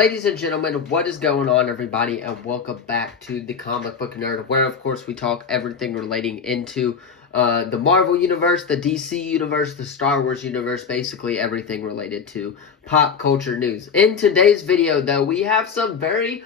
Ladies and gentlemen, what is going on, everybody, and welcome back to the Comic Book Nerd, where, of course, we talk everything relating into the Marvel Universe, the DC Universe, the Star Wars Universe, basically everything related to pop culture news. In today's video, though, we have some very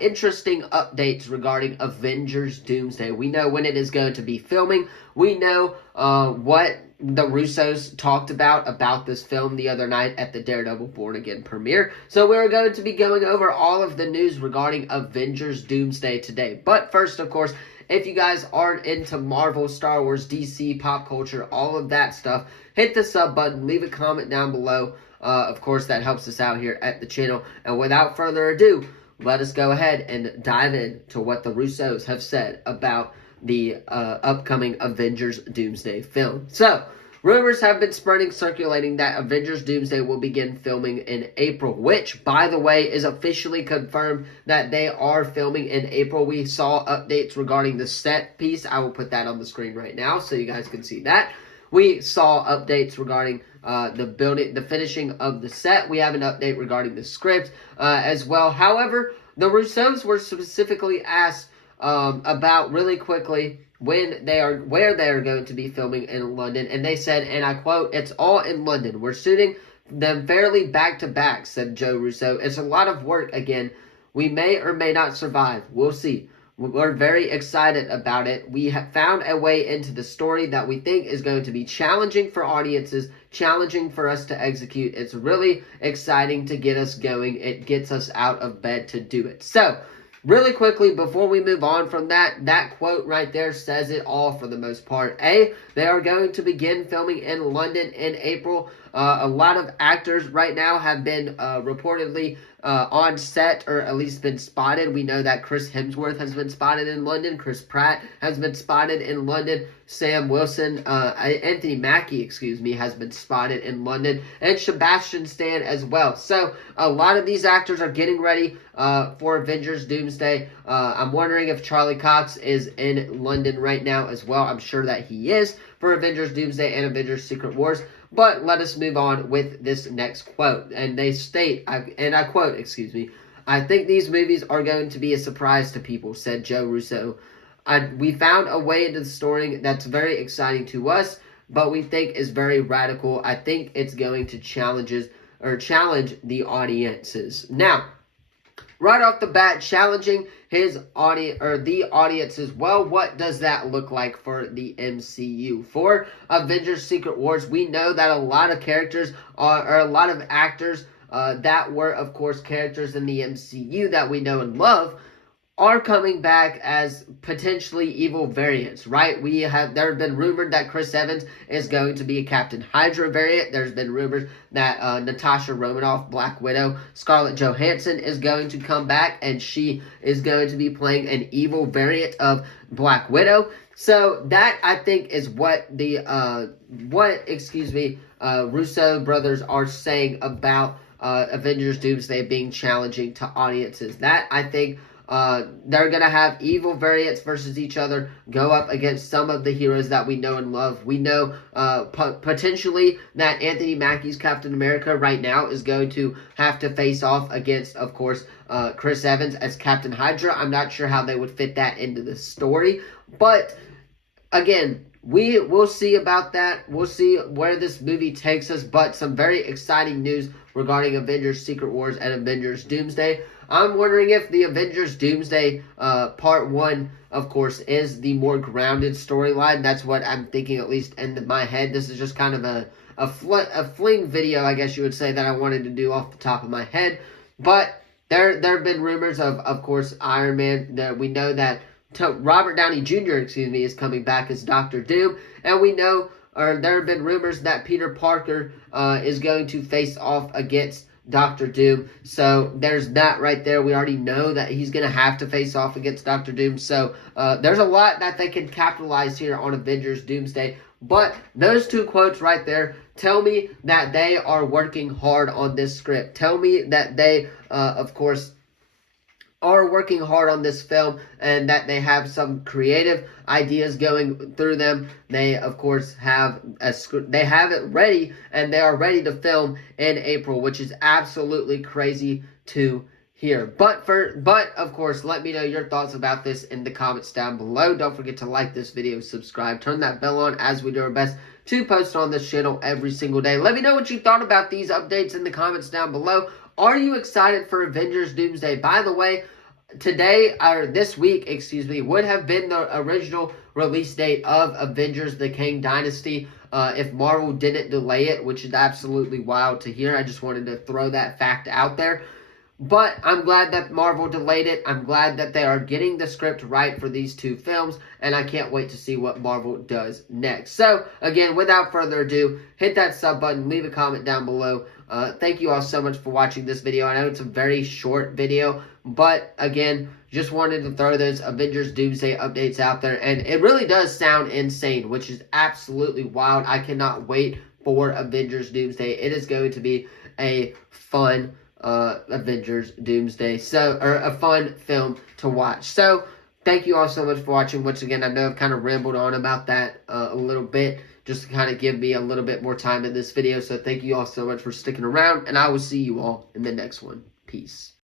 interesting updates regarding Avengers Doomsday. We know when it is going to be filming. We know what the Russos talked about this film the other night at the Daredevil Born Again premiere. So we're going to be going over all of the news regarding Avengers Doomsday today. But first, of course, if you guys aren't into Marvel, Star Wars, DC, pop culture, all of that stuff, hit the sub button, leave a comment down below. Of course, that helps us out here at the channel. And without further ado, let us go ahead and dive into what the Russos have said about the upcoming Avengers Doomsday film. So, rumors have been spreading, circulating that Avengers Doomsday will begin filming in April, which, by the way, is officially confirmed that they are filming in April. We saw updates regarding the set piece. I will put that on the screen right now so you guys can see that. We saw updates regarding the finishing of the set. We have an update regarding the script as well. However, the Russos were specifically asked about really quickly where they are going to be filming in London, and they said, and I quote, "It's all in London. We're shooting them fairly back to back," said Joe Russo. "It's a lot of work again. We may or may not survive. We'll see. We're very excited about it. We have found a way into the story that we think is going to be challenging for audiences, challenging for us to execute. It's really exciting to get us going. It gets us out of bed to do it." So, really quickly, before we move on from that quote right there says it all for the most part. They are going to begin filming in London in April. A lot of actors right now have been reportedly on set, or at least been spotted. We know that Chris Hemsworth has been spotted in London. Chris Pratt has been spotted in London. Sam Wilson, Anthony Mackie, has been spotted in London. And Sebastian Stan as well. So, a lot of these actors are getting ready for Avengers Doomsday. I'm wondering if Charlie Cox is in London right now as well. I'm sure that he is for Avengers Doomsday and Avengers Secret Wars. But let us move on with this next quote. And they state, and I quote, "I think these movies are going to be a surprise to people," said Joe Russo. "We found a way into the story that's very exciting to us, but we think is very radical. I think it's going to challenge the audiences." Now, right off the bat, challenging his audience, or the audiences. Well, what does that look like for the MCU? For Avengers Secret Wars, we know that a lot of characters or a lot of actors that were, of course, characters in the MCU that we know and love are coming back as potentially evil variants, right? There have been rumored that Chris Evans is going to be a Captain Hydra variant. There's been rumors that Natasha Romanoff, Black Widow, Scarlett Johansson is going to come back, and she is going to be playing an evil variant of Black Widow. So that, I think, is what the Russo brothers are saying about Avengers Doomsday being challenging to audiences. That, I think, they're going to have evil variants versus each other, go up against some of the heroes that we know and love. We know potentially that Anthony Mackie's Captain America right now is going to have to face off against, of course, Chris Evans as Captain Hydra. I'm not sure how they would fit that into the story, but again, we'll see about that. We'll see where this movie takes us, but some very exciting news regarding Avengers Secret Wars and Avengers Doomsday. I'm wondering if the Avengers Doomsday Part 1, of course, is the more grounded storyline. That's what I'm thinking, at least in my head. This is just kind of a fling video, I guess you would say, that I wanted to do off the top of my head. But there have been rumors of course, Iron Man. That we know that Robert Downey Jr., is coming back as Dr. Doom. And we know, or there have been rumors that Peter Parker is going to face off against Dr. Doom. So there's that right there. We already know that he's going to have to face off against Dr. Doom. So there's a lot that they can capitalize here on Avengers Doomsday. But those two quotes right there tell me that they are working hard on this script. Tell me that they, of course, are working hard on this film and that they have some creative ideas going through them. They, of course, have they have it ready, and they are ready to film in April, which is absolutely crazy to hear. But of course, let me know your thoughts about this in the comments down below. Don't forget to like this video, subscribe, turn that bell on, as we do our best to post on this channel every single day. Let me know what you thought about these updates in the comments down below. Are you excited for Avengers Doomsday? By the way, today, or this week, excuse me, would have been the original release date of Avengers the Kang Dynasty if Marvel didn't delay it, which is absolutely wild to hear. I just wanted to throw that fact out there. But I'm glad that Marvel delayed it. I'm glad that they are getting the script right for these two films, and I can't wait to see what Marvel does next. So, again, without further ado, hit that sub button, leave a comment down below. Thank you all so much for watching this video. I know it's a very short video, but, again, just wanted to throw those Avengers Doomsday updates out there, and it really does sound insane, which is absolutely wild. I cannot wait for Avengers Doomsday. It is going to be a fun Avengers Doomsday, or a fun film to watch. So, thank you all so much for watching. Once again, I know I've kind of rambled on about that a little bit, just to kind of give me a little bit more time in this video. So, thank you all so much for sticking around, and I will see you all in the next one. Peace.